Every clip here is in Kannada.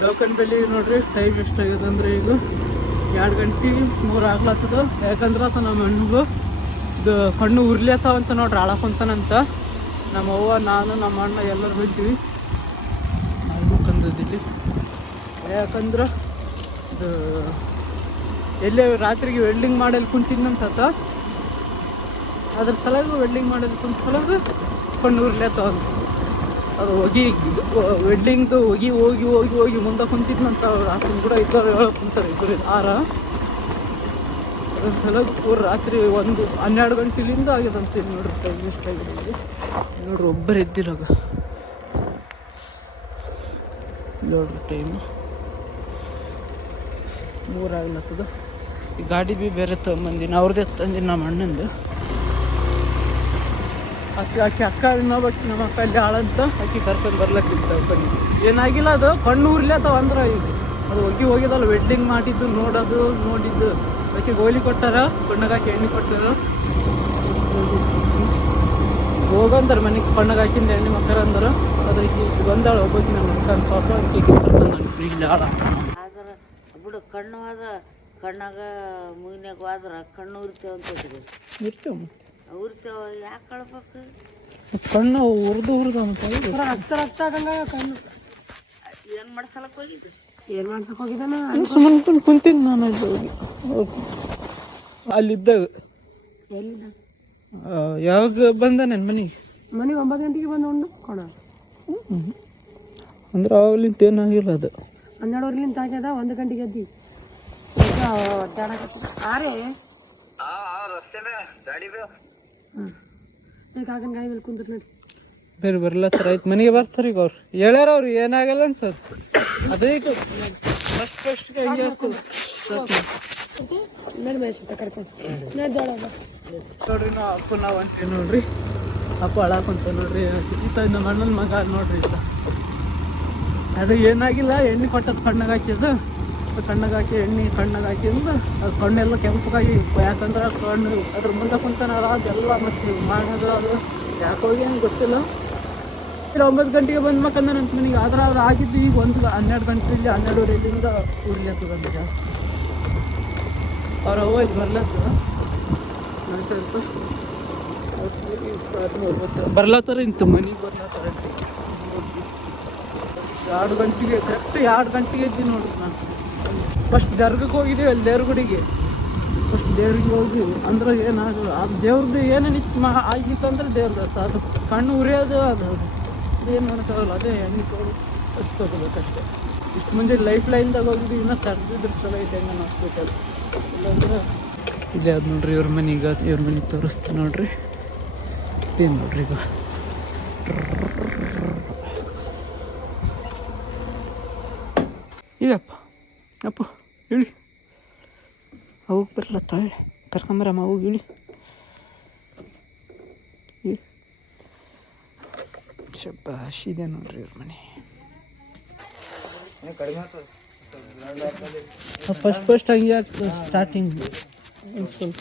ದವಾಖಾನೆಯಲ್ಲಿ ನೋಡ್ರಿ ಟೈಮ್ ಎಷ್ಟಾಗಿದೆ ಅಂದ್ರೆ ಈಗ 2 ಗಂಟೆ 3 ಆಗ್ಲತ್ತದ. ಯಾಕಂದ್ರೆ ಆತ ನಮ್ಮ ಅಣ್ಣಗೂ ಇದು ಕಣ್ಣು ಉರ್ಲಿಯತ್ತಾವಂತ ನೋಡ್ರಿ, ಆಳಕೊಂತಾನಂತ. ನಮ್ಮ ಅವ್ವ ನಾನು ನಮ್ಮ ಅಣ್ಣ ಎಲ್ಲರೂ ಹೋಗ್ತೀವಿ ನಾವು ಕಂದದಿಲ್ಲಿ. ಯಾಕಂದ್ರೆ ಇದು ಎಲ್ಲೇ ರಾತ್ರಿಗೆ ವೆಲ್ಡಿಂಗ್ ಮಾಡಲು ಕುಂತಿದ್ನಂತ. ಅದ್ರ ಸಲಾಗ ವೆಲ್ಡಿಂಗ್ ಮಾಡಲು ಕುಂತ ಸಲಾಗ ಕಣ್ಣು ಉರ್ಲಿಯತ್ತಾವಂತ. ಅದು ವೆಡ್ಡಿಂಗ್ದು ಹೋಗಿ ಮುಂದೆ ಕುಂತಿದ್ನಂತ. ಆತನ ಕೂಡ ಇಬ್ಬರು ಹೇಳಕ್ ಕುಂತಾರೆ, ಇಬ್ಬರು ಆರ. ಅದ್ರ ಸಲಗ ಪೂರ ರಾತ್ರಿ 12 ಗಂಟೆಲಿಂದ ಆಗ್ಯದಂತೆ ನೋಡ್ರಿ. ಟೈಮ್ ಎಷ್ಟಾಗಿದೆ ನೋಡ್ರಿ, ಒಬ್ಬರು ಎದ್ದಿರಾಗ ನೋಡ್ರಿ. ಟೈಮ್ 3 ಆಗ್ಲತ್ತದ. ಈ ಗಾಡಿ ಬಿ ಬೇರೆ ತಗೊಂಬಂದಿನಿ, ಅವ್ರದ್ದೇ ತಂದಿನಿ ನಮ್ಮ ಅಣ್ಣಂದು. ಆಕೆ ಅಕ್ಕ ಇನ್ನೊಬ್ಬಾಕಿ ನಮ್ಮ ಅಕ್ಕ ಅಲ್ಲಿ ಆಳಂತ ಆಕೆ ಕರ್ಕೊಂಡು ಬರ್ಲಕ್ಕಿದ್ದ ಬನ್ನಿ. ಏನಾಗಿಲ್ಲ, ಅದು ಕಣ್ಣು ಉರ್ಲಿಯತ್ತಾವ ಅಂದ್ರೆ ಈಗ ಅದು ಹೋಗಿದಲ್ಲ ವೆಡ್ಡಿಂಗ್ ಮಾಡಿದ್ದು ನೋಡಿದ್ದು. ಆಕೆ ಗೋಲಿ ಕೊಟ್ಟಾರ, ಕಣ್ಣಗಾಕಿ ಎಣ್ಣೆ ಕೊಟ್ಟಾರ. ಹೋಗಂತಾರೆ ಮನೆಗೆ ಕಣ್ಣಗೆ ಹಾಕಿಂದ ಎಣ್ಣೆ ಮಕ್ಕಳ ಅಂದ್ರೆ. ಅದಕ್ಕೆ ಬಂದಾಳ ಒಬ್ಬಾಕಿ ನಮ್ಮ ಅಕ್ಕ ಅಂತ ಆಕೆ ಕರ್ಕೊಂಡು ಇಲ್ಲಿ ಆಳ ಬಿಡು. ಕಣ್ಣು ಅದ ಕಣ್ಣಾಗ ಮುಗಿನಾಗ ಹೋದ್ರ ಕಣ್ಣು ಉರಿತೇವ ಅಂತ ಇರ್ತೇವೆ. ಉರಿತೇವ ಯಾಕೆ ಕಳ್ಬೇಕು? ಕಣ್ಣು ಉರ್ದು ರಕ್ತ ಆಗಂಗ ಕಣ್ಣು. ಏನು ಮಾಡ್ಸಲಕ್ಕೆ ಹೋಗಿದ್ದು? ಏನು ಮಾಡ್ಸಕ್ಕೆ ಹೋಗಿದ್ದಾನ? ಸುಮ್ಮನೆ ಕುಂತಿದ್ದು ನಾನು ಅಲ್ಲಿ ಹೋಗಿ ಅಲ್ಲಿದ್ದಾಗ. ಎಲ್ಲಿದ್ದ? ಯಾವಾಗ ಬಂದ ನನ್ನ ಮನೆಗೆ 9 ಗಂಟೆಗೆ ಬಂದು ಉಂಡು ಕೊಣ. ಅಂದ್ರೆ ಅವಾಗಲಿಂತ ಏನಾಗಿಲ್ಲ. ಅದು 12 ಆಗ್ಯದ. 1 ಗಂಟೆಗೆ ಎದ್ದಿ ಆರೇ ಈಗ ಆಗನ್ ಗಾಡಿ ಮೇಲೆ ಕುಂತ ನೋಡಿ. ಬೇರೆ ಬರ್ಲತ್ತಾರ. ಆಯ್ತು ಮನೆಗೆ ಬರ್ತಾರೆ ಈಗ. ಅವ್ರು ಹೇಳ್ಯಾರ, ಅವ್ರು ಏನಾಗಲ್ಲ ಅಂತ. ಅದೇ ಈಗ ಫಸ್ಟ್ಗೆ ಹಂಗೆ ಕರ್ಕೊಂಡು ನೋಡ್ರಿ. ನಾವು ಅಪ್ಪ ನಾವು ಅಂತೀವಿ ನೋಡ್ರಿ. ಅಪ್ಪ ಅಳಾಕಂತ ನೋಡ್ರಿ. ನಮ್ಮ ಅಣ್ಣನ ಮಗ ನೋಡ್ರಿ. ಅದು ಏನಾಗಿಲ್ಲ, ಎಣ್ಣೆ ಕೊಟ್ಟದ್ದು ಕಣ್ಣಾಗ ಹಾಕಿದ್ದು. ಕಣ್ಣಾಗ ಹಾಕಿ ಎಣ್ಣೆ ಕಣ್ಣಾಗ ಹಾಕಿಂದ ಅದು ಕಣ್ಣೆಲ್ಲ ಕೆಂಪಗಾಗಿ. ಯಾಕಂದ್ರೆ ಕಣ್ಣು ಅದ್ರ ಮುಂದೆ ಕುಂತಾನಲ್ಲ, ಅದೆಲ್ಲ ಮತ್ತೆ ಮಾಡೋದು. ಅದು ಯಾಕೋಗಿ ಏನು ಗೊತ್ತಿಲ್ಲ. 9 ಗಂಟೆಗೆ ಬಂದು ಮಕ್ಕಂದ ನನ್ನ ಮನೆಗೆ. ಆದ್ರೆ ಅದು ಆಗಿದ್ದು ಈಗ 12 ಗಂಟೆಯಲ್ಲಿ 12:30 ಉರ್ಲಿಯತ್ತದಂತ ಜಾಸ್ತಿ. ಅವ್ರ ಅವ್ವ ಇಲ್ಲಿ ಬರ್ಲತ್ತದ ಬರ್ಲತ್ತಾರ ಇಂತ ಮನೆಗೆ ಬರ್ಲತ್ತಾರ. 2 ಗಂಟೆಗೆ ಕರೆಕ್ಟ್ 2 ಗಂಟೆಗೆ ಎದ್ದಿ ನೋಡ್ರಿ. ನಾನು ಫಸ್ಟ್ ದರ್ಗಕ್ಕೆ ಹೋಗಿದ್ದೀವಿ, ಅಲ್ಲಿ ದೇವ್ರಗುಡಿಗೆ. ಫಸ್ಟ್ ದೇವ್ರಿಗೆ ಹೋಗಿ ಅಂದ್ರೆ ಏನಾಗಲ್ಲ. ಅದು ದೇವ್ರದ್ದು ಏನೇನು ಆಗಿತ್ತಂದ್ರೆ ದೇವ್ರದ್ದು ಅದು ಕಣ್ಣು ಉರಿಯೋದು. ಅದು ಏನು ಮಾಡೋಕ್ಕಾಗಲ್ಲ. ಅದೇ ಎಣ್ಣೆ ಕೊಡು ಹಚ್ಕೋಬೇಕಷ್ಟೇ. ಇಷ್ಟು ಮಂದಿ ಲೈಫ್ ಲೈನ್ದಾಗ ಹೋಗಿದ್ವಿ. ಇನ್ನೂ ತರ್ದಿದ್ರ ಚಲೋ ಐತೆ ಹೆಂಗೆ ಹಾಸ್ಪಿಟಲ್. ಇಲ್ಲಾಂದ್ರೆ ಇಲ್ಲೇ ಅದು ನೋಡ್ರಿ ಇವ್ರ ಮನೆಗೆ. ಇವ್ರ ಮನೆಗೆ ತೋರಿಸ್ತೀನಿ ನೋಡ್ರಿ. ಇದೇನು ನೋಡ್ರಿ ಈಗ ಇದಪ್ಪ ಅಪ್ಪ ಇಳಿ. ಅವಾಗ ಬರ್ಲತ್ತಾಳೆ ಕರ್ಕೊಂಬರಮ್ಮ. ಅವಾಗ ಇಳಿ ಶಬ್ಬಾಶ್. ಇದೆ ನೋಡ್ರಿ ಇವ್ರ ಮನೆ. ಫಸ್ಟ್ ಹಂಗೆ ಸ್ಟಾರ್ಟಿಂಗ್ ಸ್ವಲ್ಪ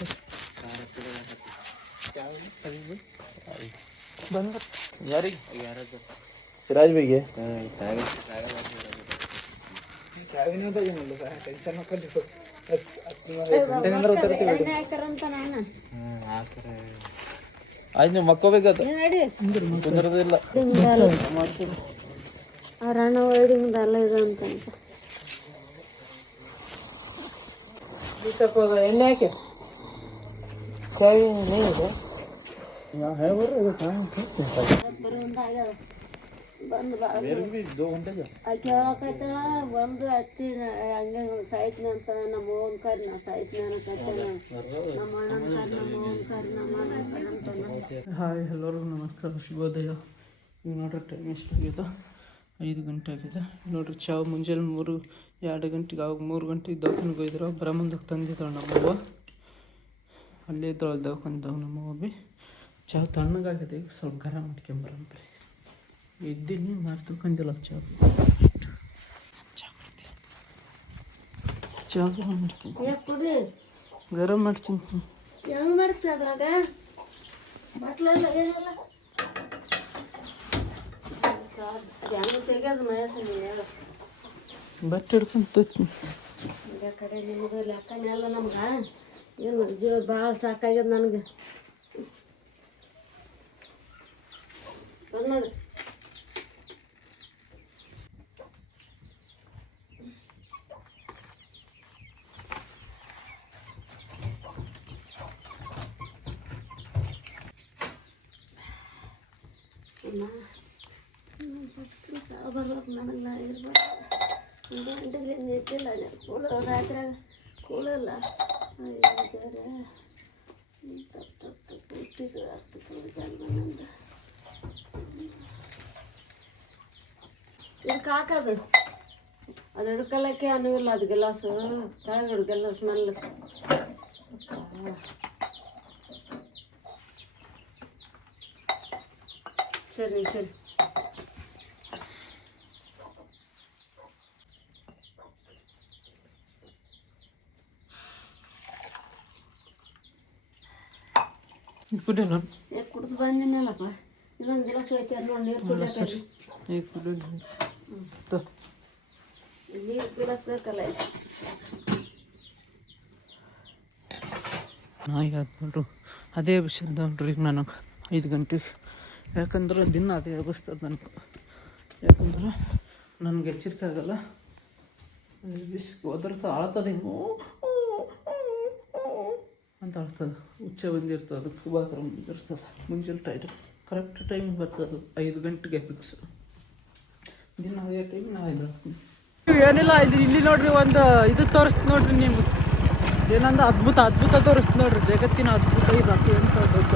ಬಂದ ಯಾರಿಗೆ ಸಿರಾಜ್ ಬಿಗೆ ಟೆನ್ಷನ್ ಆಯ್ತು. ನೀವು ಮಕ್ಕೋಬೇಕಲ್ಲ ರಣ ವೈಡಿಂಗ್ ಎಲ್ಲ ಇದೆ ಅಂತ ಸ್ವಲ್ಪ ಎಣ್ಣೆ ಹಾಕಿ ಕಾಯಿ ಇದೆ. ಬಂದು ಹತ್ತಿ ಹಂಗೆ ಸಾಯ್ತೀನಿ ಅಂತ ನಮ್ಮ ಅವ್ವನ ಕರಿ ನಾ ಸಾಯ್ತೀನಿ ನಮ್ಮ ಅಣ್ಣನ ಕರಿ ನಮ್ಮ ಅವ್ವನ ಕರಿ ನಮ್ಮ ಅಣ್ಣ. ಹಾಯ್ ಎಲ್ಲರಿಗೂ ನಮಸ್ಕಾರ, ಶುಭೋದಯ. ಈಗ ನೋಡ್ರಿ ಟೈಮ್ ಎಷ್ಟಾಗಿದೆ? 5 ಗಂಟೆ ಆಗಿದೆ ನೋಡ್ರಿ. ಚಾವು ಮುಂಜಾನೆ 2 ಗಂಟೆಗೆ ಅವಾಗ 3 ಗಂಟೆಗೆ ದವಾಖಾನೆಗೆ ಹೋಗಿದ್ರು. ಬರ ಮುಂದಕ್ಕೆ ತಂದಿದ್ದಾಳೆ ನಮ್ಮವ್ವ. ಅಲ್ಲೇ ಇದ್ದಾಳೆ ದವಾಖಾನೆದಾಗ ನಮ್ಮವ್ವ ಬಿ. ಚಾವು ತಣ್ಣಗಾಗಿದೆ. ಈಗ ಸ್ವಲ್ಪ ಗರಂ ಮಾಡ್ಕೊಂಬರಂಬ್ರಿ. ಇದ್ದೀನಿ ಮಾಡ್ತಕ್ಕಂದಿಲ್ಲ ಚಾ ಮಾಡ್ತೀನಿ, ಗರಂ ಮಾಡ್ತೀನಿ. ಹೆಂಗ್ ಮಾಡ್ತೀನಿ ಅದ್ರಾಗ ಬಟ್ಲೆಲ್ಲ ಏನಿಲ್ಲ ಹೆಂಗ್ ತೆಗಿಯೋದು ಮಹೇಶ ಹೇಳು. ಬಟ್ಟೆ ಹಿಡ್ಕೊಂತ ಆ ಕಡೆ ನಿಮ್ಗೆ ಲೆಕ್ಕನೆಲ್ಲ ನಮ್ಗೆ ಏನು ಜೀವ ಭಾಳ ಸಾಕಾಗ್ಯದ ನನಗೆ ನೋಡಿ ಸಾವು ಬರ್ಬೇಕು ನನಗೆ ನಾ ಇರ್ಬೇಕು ಒಂದು ಗಂಟೆಗೆ ನಿಂತಿಲ್ಲ ರಾತ್ರಿ ಕೂಳಲ್ಲ ಇದಕ್ಕೆ ಹಾಕೋದು ಅದು ಹಿಡ್ಕೊಳ್ಳೋಕ್ಕೆ ಅನುವಿಲ್ಲ ಅದು ಗೆಲಾಸು ಕೆಳಗೆ ಹಿಡ್ಗೆಲ್ಲ ಸ್ಮೆಲ್ ಸರಿ ಸರಿ ಕುಡಿ ನಾನು ಕುಡ್ದು ಬಂದಿನಲ್ಲಪ್ಪ ಇನ್ನೊಂದು ಗಿಲಾಸ್ ಐತೆ ನೋಡಿ ನೀರು ಕುಡಿಯಕ್ಕೆ ನೀರು ಗಿಲಾಸ್ ಬೇಕಲ್ಲ ನಾಯಿಗೆ ಹಾಕ್ಬಿಟ್ರು ಅದೇ ವಿಷಯ ನೋಡ್ರಿ ಈಗ ನನಗೆ 5 ಗಂಟೆಗೆ ಯಾಕಂದ್ರೆ ದಿನ ಅದೇ ಎಬ್ಬಿಸ್ತದೆ ನನಗೆ ಯಾಕಂದ್ರೆ ನನಗೆ ಎಚ್ಚರಿಕೆ ಆಗಲ್ಲ ಬಿಸ್ಕು ಒದರ್ತ ಆಳ್ತದೆ ಅಂತ ಅಳ್ತದೆ ಹುಚ್ಚೆ ಬಂದಿರ್ತದೆ ಅದಕ್ಕೆ ಬಾತ್ರೂಮ್ ಇರ್ತದೆ ಮುಂಜಾನೆ ಟೈಮ್ ಕರೆಕ್ಟ್ ಟೈಮಿಗೆ ಬರ್ತದೆ 5 ಗಂಟೆಗೆ ಫಿಕ್ಸ್ ದಿನ ಅದೇ ಟೈಮ್ ನಾ ಇದಾಗ್ತೀನಿ ಏನಿಲ್ಲ ಇಲ್ಲಿ ನೋಡ್ರಿ ಒಂದು ಇದು ತೋರಿಸ್ತು ನೋಡ್ರಿ ನಿಮ್ಗೆ ಏನಂದ ಅದ್ಭುತ ತೋರಿಸ್ತು ನೋಡ್ರಿ ಜಗತ್ತಿನ ಅದ್ಭುತ ಇದು ಅತಿ ಅಂತ ದೊಡ್ಡ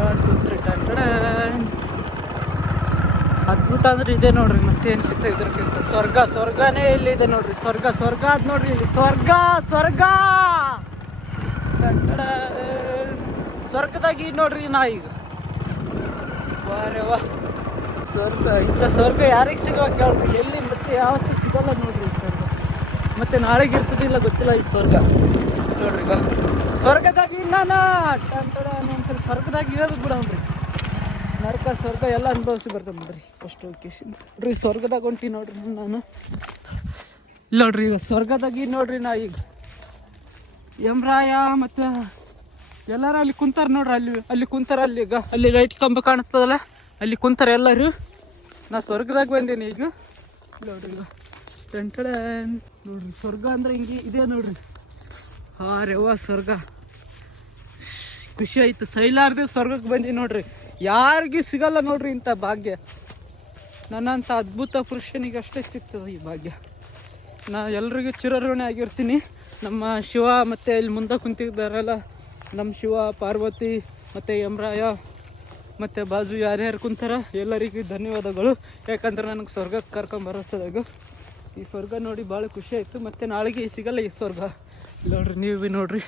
1 2 3 ಅದ್ಭುತ ಅಂದ್ರೆ ಇದೆ ನೋಡ್ರಿ ಮತ್ತೆ ಏನು ಸಿಗ್ತಾ ಇದ್ರಕ್ಕಿಂತ ಸ್ವರ್ಗನೇ ಇಲ್ಲಿದೆ ನೋಡ್ರಿ ಸ್ವರ್ಗ ಅದ್ ನೋಡ್ರಿ ಇಲ್ಲಿ ಸ್ವರ್ಗ ಸ್ವರ್ಗದಾಗಿ ನೋಡ್ರಿ ನಾ ಈಗ ವಾರವ್ವ ಇಂಥ ಸ್ವರ್ಗ ಯಾರಿಗೆ ಸಿಗುವ ಕೇಳ್ರಿ ಎಲ್ಲಿ ಮತ್ತೆ ಯಾವತ್ತೂ ಸಿಗಲ್ಲ ನೋಡ್ರಿ ಈ ಸ್ವರ್ಗ ಮತ್ತೆ ನಾಳೆಗೆ ಇರ್ತದಿಲ್ಲ ಗೊತ್ತಿಲ್ಲ ಈ ಸ್ವರ್ಗ ನೋಡ್ರಿ ಈಗ ಸ್ವರ್ಗದಾಗಿ ನಾನು ಒಂದ್ಸಲ ಸ್ವರ್ಗದಾಗಿ ಇರೋದು ಬಿಡೋಣ್ರಿ ನರಕ ಸ್ವರ್ಗ ಎಲ್ಲ ಅನುಭವಿಸಿ ಬರ್ತದೆ ನೋಡ್ರಿ ಫಸ್ಟ್ ಲೊಕೇಶನ್ ನೋಡ್ರಿ ಸ್ವರ್ಗದಾಗ ಹೊಂಟಿ ನೋಡ್ರಿ ನಾನು ಇಲ್ಲ ನೋಡ್ರಿ ಈಗ ಸ್ವರ್ಗದಾಗಿ ನೋಡ್ರಿ ನಾ ಈಗ ಯಮರಾಯ ಮತ್ತು ಎಲ್ಲರೂ ಅಲ್ಲಿ ಕುಂತಾರ ನೋಡ್ರಿ ಅಲ್ಲಿ ಕುಂತಾರ ಅಲ್ಲಿ ಲೈಟ್ ಕಂಬ ಕಾಣಿಸ್ತದಲ್ಲ ಅಲ್ಲಿ ಕುಂತಾರ ಎಲ್ಲರೂ ನಾ ಸ್ವರ್ಗದಾಗ ಬಂದೇನಿ ಈಗ ನೋಡ್ರಿ ಈಗ ನೋಡ್ರಿ ಸ್ವರ್ಗ ಅಂದ್ರೆ ಹಿಂಗೆ ಇದೆ ನೋಡ್ರಿ ರೇವಾ ಸ್ವರ್ಗ ಖುಷಿ ಆಯ್ತು ಸೈಲಾರ್ದೆ ಸ್ವರ್ಗಕ್ಕೆ ಬಂದಿ ನೋಡ್ರಿ ಯಾರಿಗೂ ಸಿಗಲ್ಲ ನೋಡ್ರಿ ಇಂಥ ಭಾಗ್ಯ ನನ್ನಂಥ ಅದ್ಭುತ ಪುರುಷನಿಗೆ ಅಷ್ಟೇ ಸಿಗ್ತದೆ ಈ ಭಾಗ್ಯ ನಾ ಎಲ್ರಿಗೂ ಚಿರಋಣಿ ಆಗಿರ್ತೀನಿ ನಮ್ಮ ಶಿವ ಮತ್ತು ಇಲ್ಲಿ ಮುಂದೆ ಕುಂತಿದ್ದಾರಲ್ಲ ನಮ್ಮ ಶಿವ ಪಾರ್ವತಿ ಮತ್ತು ಯಮರಾಯ ಮತ್ತು ಬಾಜು ಯಾರ್ಯಾರು ಕುಂತಾರ ಎಲ್ಲರಿಗೂ ಧನ್ಯವಾದಗಳು ಯಾಕಂದ್ರೆ ನನಗೆ ಸ್ವರ್ಗಕ್ಕೆ ಕರ್ಕೊಂಬರೋದಾಗ ಈ ಸ್ವರ್ಗ ನೋಡಿ ಭಾಳ ಖುಷಿ ಆಯಿತು ಮತ್ತು ನಾಳೆಗೆ ಸಿಗಲ್ಲ ಈ ಸ್ವರ್ಗ ನೋಡ್ರಿ ನೀವು ನೋಡ್ರಿ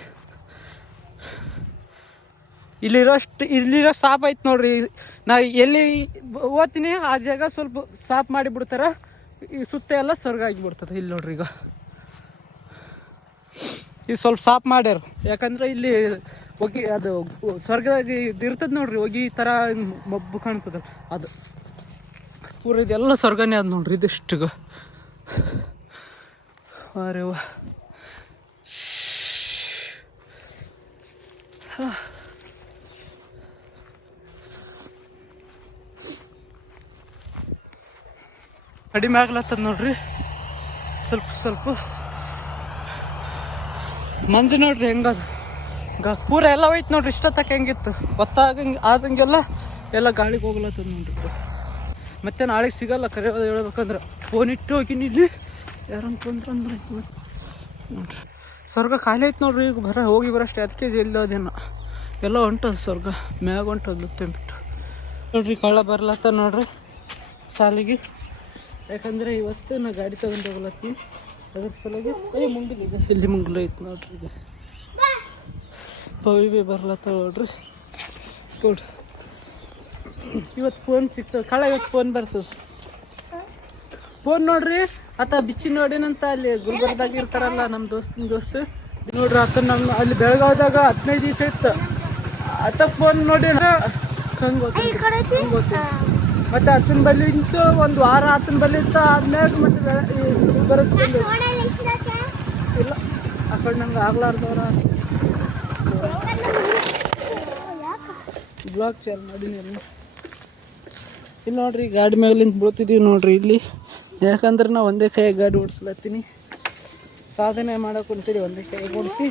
ಇಲ್ಲಿರೋ ಸಾಪ್ ಐತೆ ನೋಡ್ರಿ ನಾ ಎಲ್ಲಿ ಓದ್ತೀನಿ ಆ ಜಾಗ ಸ್ವಲ್ಪ ಸಾಫ್ ಮಾಡಿಬಿಡ್ತಾರೆ ಈ ಸುತ್ತ ಎಲ್ಲ ಸ್ವರ್ಗ ಆಗಿಬಿಡ್ತದೆ ಇಲ್ಲಿ ನೋಡ್ರಿ ಈಗ ಇದು ಸ್ವಲ್ಪ ಸಾಫ್ ಮಾಡ್ಯಾರ ಯಾಕಂದ್ರೆ ಇಲ್ಲಿ ಹೊಗೆ ಅದು ಸ್ವರ್ಗದಾಗ ಇರ್ತದೆ ನೋಡ್ರಿ ಹೊಗೆ ಈ ಥರ ಮಬ್ಬು ಕಾಣ್ತದೆ ಅದು ಪೂರ ಇದೆಲ್ಲ ಸ್ವರ್ಗನೇ ಅದು ನೋಡ್ರಿ ಇದಿಷ್ಟು ಅರೆ ವಾ ಕಡಿಮೆ ಆಗ್ಲತ್ತದ ನೋಡ್ರಿ ಸ್ವಲ್ಪ ಮಂಜು ನೋಡ್ರಿ ಹೆಂಗದ ಪೂರ ಎಲ್ಲ ಹೋಯ್ತು ನೋಡ್ರಿ ಇಷ್ಟೊತ್ತಕ್ಕೆ ಹೆಂಗಿತ್ತು ಆದಂಗೆಲ್ಲ ಎಲ್ಲ ಗಾಳಿಗೆ ಹೋಗ್ಲತ್ತದ ನೋಡ್ರಿ ಮತ್ತೆ ನಾಳೆಗೆ ಸಿಗಲ್ಲ ಕರೆ ಹೇಳ್ಬೇಕಂದ್ರೆ ಫೋನ್ ಇಟ್ಟು ಹೋಗಿನಿ ಇಲ್ಲಿ ಯಾರಂತ ಬಂದ್ರೆ ನೋಡ್ರಿ ಸ್ವರ್ಗ ಖಾಲಿ ಐತೆ ನೋಡ್ರಿ ಈಗ ಹೋಗಿ ಬರೋಷ್ಟೇ ಅದಕ್ಕೆ ಎಲ್ಲೋದೇನ ಎಲ್ಲ ಹೊಂಟದ ಸ್ವರ್ಗ ಮ್ಯಾಗ ಹೊಂಟದ ಬಿಟ್ಟು ನೋಡ್ರಿ ಕಳ್ಳ ಬರ್ಲತ್ತ ನೋಡ್ರಿ ಸಾಲಿಗೆ ಯಾಕಂದರೆ ಇವತ್ತು ನಾ ಗಾಡಿ ತಗೊಂಡು ಹೋಗ್ಲತ್ತೀನಿ ಅದ್ರ ಸಲುವಾಗಿ ಮುಂಗಿಲಿದೆ ಇಲ್ಲಿ ಮುಂಗಿಲು ಐತೆ ನೋಡ್ರಿ ಈಗ ಪವಿ ಬರ್ಲತ್ತ ನೋಡ್ರಿ ಕೊಡ್ರಿ ಇವತ್ತು ಫೋನ್ ಸಿಗ್ತದೆ ಇವತ್ತು ಫೋನ್ ಬರ್ತದೆ ಫೋನ್ ನೋಡ್ರಿ ಆತ ಬಿಚ್ಚಿ ನೋಡಿನಂತ ಅಲ್ಲಿ ಗುಲ್ಬರ್ಗದಾಗ ಇರ್ತಾರಲ್ಲ ನಮ್ಮ ದೋಸ್ತ ನೋಡ್ರಿ ಆತ ನಮ್ಮ ಅಲ್ಲಿ ಬೆಳಗಾವ್ದಾಗ 15 ದಿವಸ ಇತ್ತು ಆತ ಫೋನ್ ನೋಡಿ ಹಂಗೆ ಮತ್ತೆ ಅತ್ತನ ಬಲ್ಲಿ ಇಂತು ಒಂದು ವಾರ ಅತ್ತನ ಬಲ್ಲಿ ಇತ್ತು ಆದ್ಮೇಲೆ ಮತ್ತೆ ಬರುತ್ತೆ ಇಲ್ಲ ಆ ಕಡೆ ನಂಗೆ ಆಗ್ಲಾರ್ದವ್ರ ಬ್ಲಾಗ್ ಚಾಲ್ ಮಾಡೀನಿ ಅಲ್ಲಿ ನೋಡ್ರಿ ಗಾಡಿ ಮೇಲಿಂದ ಬೀಳ್ತಿದ್ದೀವಿ ನೋಡ್ರಿ ಇಲ್ಲಿ. ಯಾಕಂದ್ರೆ ನಾವು ಒಂದೇ ಕೈ ಗಾಡಿ ಓಡಿಸ್ಲತ್ತೀನಿ, ಸಾಧನೆ ಮಾಡಕ್ಕೆ ಕುಂತೀರಿ ಒಂದೇ ಕೈ ಓಡಿಸಿ.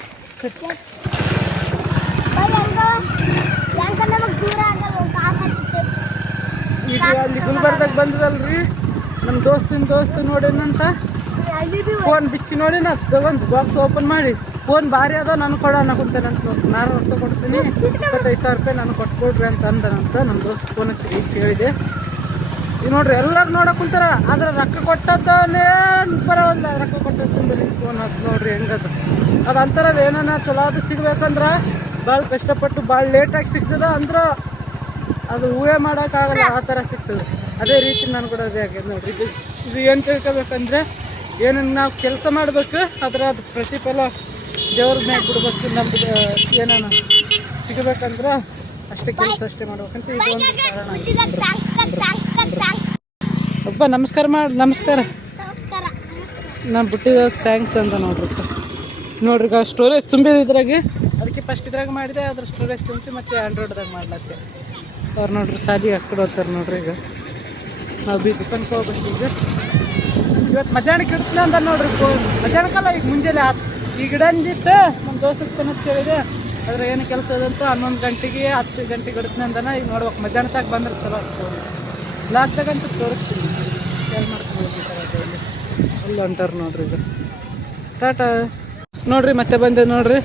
ಈಗ ಅಲ್ಲಿ ಗುಲ್ಬರ್ದಾಗ ಬಂದದಲ್ರಿ ನಮ್ಮ ದೋಸ್ತ ನೋಡೇನಂತ ಫೋನ್ ಬಿಚ್ಚಿ ನೋಡಿ ನಾ ತಗೊಂಡು ಬಾಕ್ಸ್ ಓಪನ್ ಮಾಡಿ ಫೋನ್ ಭಾರಿ ಅದ ನಾನು ಕೊಡೋಣ ಕುಂತೇನಂತ ನೋಡಿ. ನಾನು ರೊಕ್ಕ ಕೊಡ್ತೀನಿ 25,000 ರೂಪಾಯಿ ನಾನು ಕೊಟ್ಕೊಡ್ರಿ ಅಂತ ಅಂದನಂತ. ನಮ್ಮ ದೋಸ್ತ ಫೋನ್ ಹಚ್ಚಿ ಕೇಳಿದೆ. ಈಗ ನೋಡ್ರಿ ಎಲ್ಲರೂ ನೋಡಕ್ ಕುಂತಾರ, ಆದ್ರೆ ರೊಕ್ಕ ಕೊಟ್ಟದ್ದನೇ ಬರೋಲ್ಲ. ರೊಕ್ಕ ಕೊಟ್ಟದ್ದು ಫೋನ್ ಹಾಕಿ ನೋಡ್ರಿ ಹೆಂಗದ ಅದು ಅಂತಾರಲ್ಲ, ಏನಾನ ಚಲೋ ಅದು ಸಿಗ್ಬೇಕಂದ್ರೆ ಭಾಳ ಕಷ್ಟಪಟ್ಟು ಭಾಳ ಲೇಟಾಗಿ ಸಿಗ್ತದ ಅಂದ್ರೆ ಅದು ಊಹೆ ಮಾಡೋಕ್ಕಾಗಲ್ಲ, ಆ ಥರ ಸಿಗ್ತದೆ. ಅದೇ ರೀತಿ ನಾನು ಕೂಡ ಅದೇ ಆಗ್ಯದ ನೋಡ್ರಿ. ಇದು ಏನು ತಿಳ್ಕೊಬೇಕಂದ್ರೆ ಏನನ್ನು ನಾವು ಕೆಲಸ ಮಾಡಬೇಕು, ಅದರ ಅದು ಪ್ರತಿಫಲ ದೇವ್ರ ಮ್ಯಾಗ ಬಿಡ್ಬೇಕು. ನಮ್ದು ಏನಾನ ಸಿಗಬೇಕಂದ್ರೆ ಅಷ್ಟೇ ಕೆಲಸ ಅಷ್ಟೇ ಮಾಡ್ಬೇಕಂತ ಇದೊಂದು ಕಾರಣ. ಒಬ್ಬ ನಮಸ್ಕಾರ ಮಾಡಿ ನಮಸ್ಕಾರ ನಾನು ಬಿಟ್ಟಿದ್ದ ಥ್ಯಾಂಕ್ಸ್ ಅಂತ ನೋಡ್ರಿ ಈಗ ಸ್ಟೋರೇಜ್ ತುಂಬಿದ ಇದ್ರಾಗೆ, ಅದಕ್ಕೆ ಫಸ್ಟ್ ಇದ್ರಾಗ ಮಾಡಿದೆ, ಅದ್ರ ಸ್ಟೋರೇಜ್ ತುಂಬಿ ಮತ್ತೆ ಆಂಡ್ರಾಯ್ಡ್ದಾಗ ಮಾಡ್ಲತ್ತೆ. ಅವ್ರು ನೋಡ್ರಿ ಸಾಲಿ ಆ ಕಡೆ ಹೋಗ್ತಾರೆ ನೋಡ್ರಿ. ಈಗ ನಾವು ದುಕಾನ್ಗೆ ಹೋಗ್ಬೇಕು. ಇವತ್ತು ಮಧ್ಯಾಹ್ನಕ್ಕೆ ಇಡ್ತೀನಿ ಅಂತ ನೋಡ್ರಿ. ಮಧ್ಯಾಹ್ನಕ್ಕಲ್ಲ, ಈಗ ಮುಂಜಾನೆ ಈ ಗಿಡ ಅಂದಿತ್ತು ನಮ್ಮ ದೋಸ್ತಕ್ಕೆ ಫೋನ್ ಹಚ್ಚಿ ಹೇಳಿದೆ. ಅದ್ರ ಏನು ಕೆಲಸ ಅದಂತ 11 ಗಂಟೆಗೆ 10 ಗಂಟೆಗೆ ಇಡ್ತೀನಿ ಅಂತಾನೆ. ಈಗ ನೋಡ್ಬೇಕು ಮಧ್ಯಾಹ್ನ ತಗ ಬಂದ್ರೆ ಚಲೋ ಆಗ್ತದೆ. ಲಾಕ್ದಾಗಂತೂ ತೋರಿಸ್ತೀನಿ ಏನು ಮಾಡ್ತೀನಿ ಅಲ್ಲಿ ಹೊಂಟಾರ ನೋಡ್ರಿ. ಈಗ ಟಾಟಾ ನೋಡ್ರಿ ಮತ್ತೆ ಬಂದೆ ನೋಡ್ರಿ.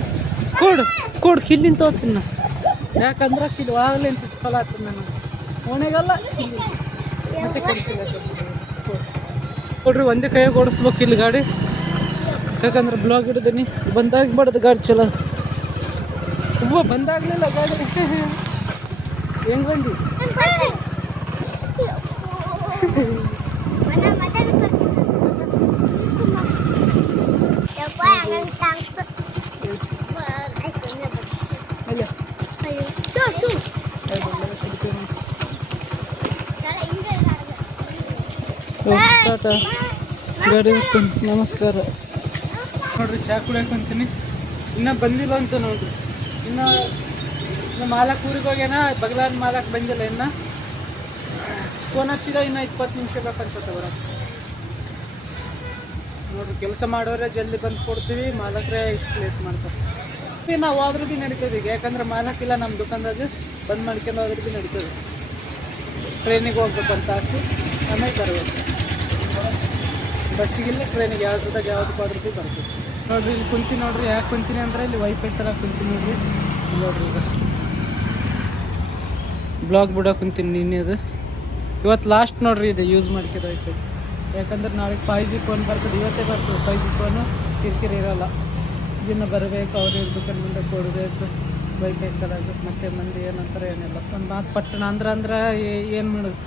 ಕೂಡು ಕಿಲ್ಲಿಂತ ಹೋಗ್ತೀನಿ ನಾ, ಯಾಕಂದ್ರೆ ಕಿಲ್ಲಿ ಆಗಲಿ ಅಂತ ಚಲೋ ಆಗ್ತದೆ. ನಾನು ಓಣೆಗಲ್ಲ ಮತ್ತೆ ಕಲಿಸಿಲ್ಲ ನೋಡ್ರಿ. ಒಂದೇ ಕೈಯಾಗ ಓಡಿಸ್ಬೇಕು ಇಲ್ಲಿ ಗಾಡಿ, ಯಾಕಂದ್ರೆ ಬ್ಲಾಗ್ ಹಿಡಿದೀನಿ. ಬಂದಾಗ್ಬಾರ್ದು ಗಾಡಿ ಚಲೋ. ಬಂದಾಗಲಿಲ್ಲ ಗಾಡಿ. ಹೆಂಗೆ ಬಂದಿ? ಟಾಟಾ ಗಾಡಿ ನಮಸ್ಕಾರ ನೋಡ್ರಿ. ಚಾ ಕುಡಿಯಕ್ಕೆ ಅಂತೀನಿ, ಇನ್ನೂ ಬಂದಿಲ್ಲ ಅಂತ ನೋಡ್ರಿ. ಇನ್ನು ಮಾಲಕ್ ಊರಿಗೆ ಹೋಗ್ಯಾನ, ಬಗ್ಲಾನ್ ಮಾಲಕ್ ಬಂದಿಲ್ಲ. ಇನ್ನು ಫೋನ್ ಹಚ್ಚಿದ, ಇನ್ನು 20 ನಿಮಿಷ ಬೇಕನ್ಸುತ್ತೆ ಬರೋಕ್ಕೆ. ನೋಡ್ರಿ ಕೆಲಸ ಮಾಡೋರೆ ಜಲ್ದಿ ಬಂದು ಕೊಡ್ತೀವಿ, ಮಾಲಕ್ರೆ ಇಷ್ಟು ಲೇಟ್ ಮಾಡ್ತಾರೆ. ನಾವು ಹೋದ್ರೂ ಭೀ ನಡೀತದೆ ಈಗ, ಯಾಕಂದ್ರೆ ಮಾಲಕ್ಕಿಲ್ಲ ನಮ್ಮ ದುಕಾನ್ದಾಗ. ಬಂದ್ ಮಾಡ್ಕೊಂಡು ಹೋದ್ರೂ ಭೀ ನಡೀತದೆ. ಟ್ರೈನಿಗೆ ಹೋಗ್ಬೇಕು ಒಂದು ತಾಸು, ಆಮೇಲೆ ಬರಬೇಕು. ಬಸ್ಸಿಗಿಲ್ಲ ಟ್ರೈನಿಗೆ ಯಾವ್ದಾಗ ಯಾವ್ದು ಆದ್ರೂ ಭೀ ಬರ್ತೀವಿ ನೋಡ್ರಿ. ಇಲ್ಲಿ ಕುಂತೀನಿ ನೋಡ್ರಿ. ಯಾಕೆ ಕುಂತೀನಿ ಅಂದರೆ ಇಲ್ಲಿ ವೈಫೈ ಸಲ ಕುಂತೀನಿ ನೋಡ್ರಿ. ನೋಡ್ರಿ ಈಗ ಬ್ಲಾಗ್ ಬಿಡೋಕೆ ಕುಂತೀನಿ. ನಿನ್ನೆ ಅದು ಇವತ್ತು ಲಾಸ್ಟ್ ನೋಡ್ರಿ ಇದು ಯೂಸ್ ಮಾಡ್ಕೋದು ವೈಫೈ. ಯಾಕಂದ್ರೆ ನಾಳೆಗೆ 5G ಫೋನ್ ಬರ್ತದೆ, ಇವತ್ತೇ ಬರ್ತದೆ 5G ಫೋನು. ಕಿರಿಕಿರಿ ಇರೋಲ್ಲ. ಇದನ್ನು ಬರಬೇಕು, ಅವ್ರ ದುಕಾನ್ ಮುಂದೆ ಕೊಡಬೇಕು ವೈಫೈ ಸಲ. ಮತ್ತೆ ಮಂದಿ ಏನಂತಾರೆ ಏನಿಲ್ಲ. ಒಂದು ಮಾತು ಪಟ್ಟಣ ಅಂದ್ರೆ ಏನು ಮಾಡೋದು,